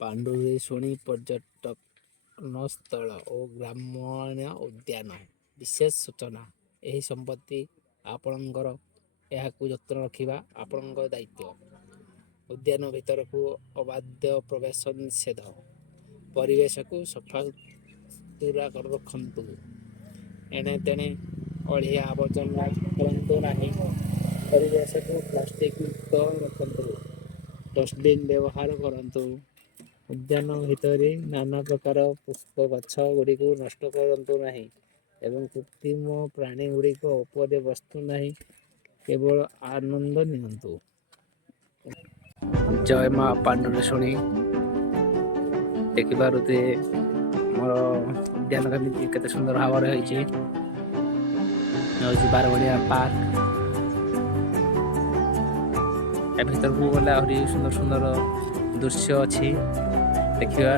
ପାଣ୍ଡୁରେଶୁଣୀ ପର୍ଯ୍ୟଟନ ସ୍ଥଳ ଓ ଗ୍ରାମୀଣ ଉଦ୍ୟାନ। ବିଶେଷ ସୂଚନା, ଏହି ସମ୍ପତ୍ତି ଆପଣଙ୍କର। ଏହାକୁ ଯତ୍ନ ରଖିବା ଆପଣଙ୍କ ଦାୟିତ୍ୱ। ଉଦ୍ୟାନ ଭିତରକୁ ଅବାଧ ପ୍ରବେଶ ନିଷେଧ। ପରିବେଶକୁ ସଫାସୁତୁରା ରଖନ୍ତୁ। ଏଣେତେଣେ ଅଳିଆ ଆବର୍ଜନା କରନ୍ତୁ ନାହିଁ। ପରିବେଶକୁ ପ୍ଲାଷ୍ଟିକ ମୁକ୍ତ ରଖନ୍ତୁ। ଡଷ୍ଟବିନ୍ ବ୍ୟବହାର କରନ୍ତୁ। ଉଦ୍ୟାନ ଭିତରେ ନାନା ପ୍ରକାର ପୁଷ୍ପ ଗଛ ଗୁଡ଼ିକୁ ନଷ୍ଟ କରନ୍ତୁ ନାହିଁ ଏବଂ କୃତ୍ରିମ ପ୍ରାଣୀ ଗୁଡ଼ିକ ଉପରେ ବସନ୍ତୁ ନାହିଁ। କେବଳ ଆନନ୍ଦ ନିଅନ୍ତୁ। ଜୟ ମା ପାଣ୍ଡୁରେଶୁଣୀ। ଦେଖିପାରୁଥିବେ ଆମର ଉଦ୍ୟାନ କେମିତି କେତେ ସୁନ୍ଦର ଭାବରେ ହେଇଛି। ହେଉଛି ବାରବଣିଆ ପାର୍କ। ଏ ଭିତରକୁ ଗଲେ ଆହୁରି ସୁନ୍ଦର ସୁନ୍ଦର ଦୃଶ୍ୟ ଅଛି ଦେଖିବା।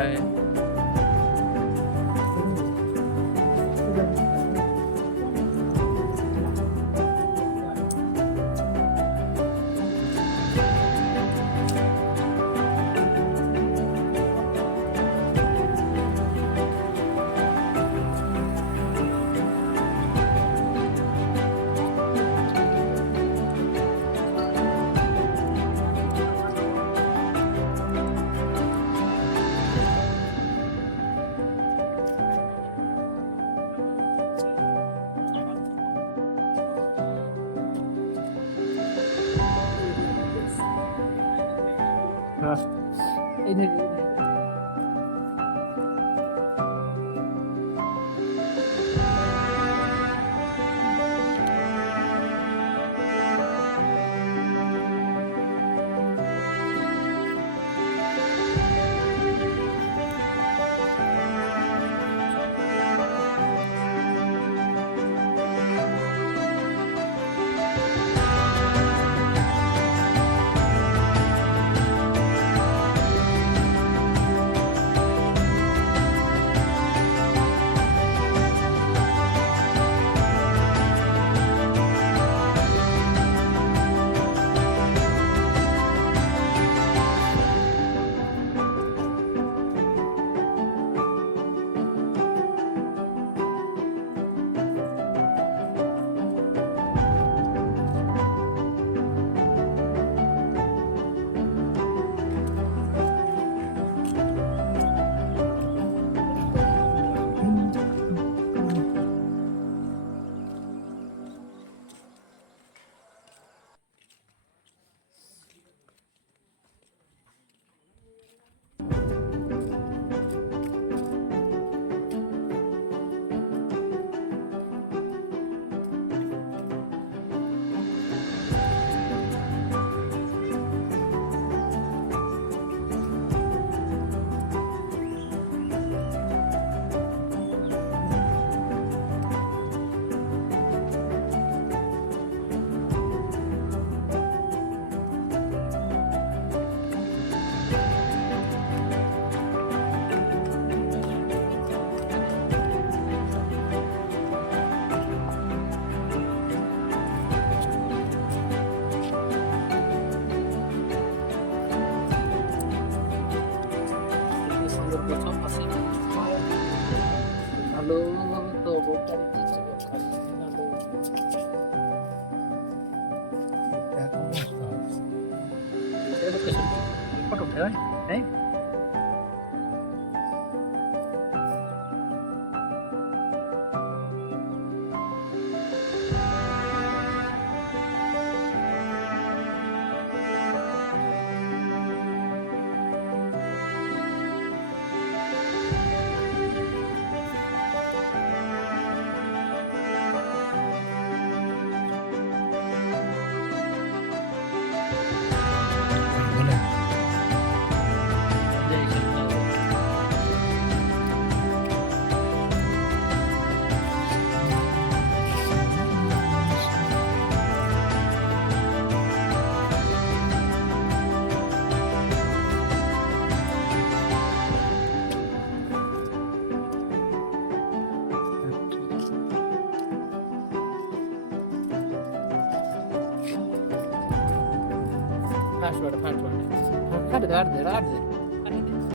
फोटो उठायो है। Fast forward. Hadi.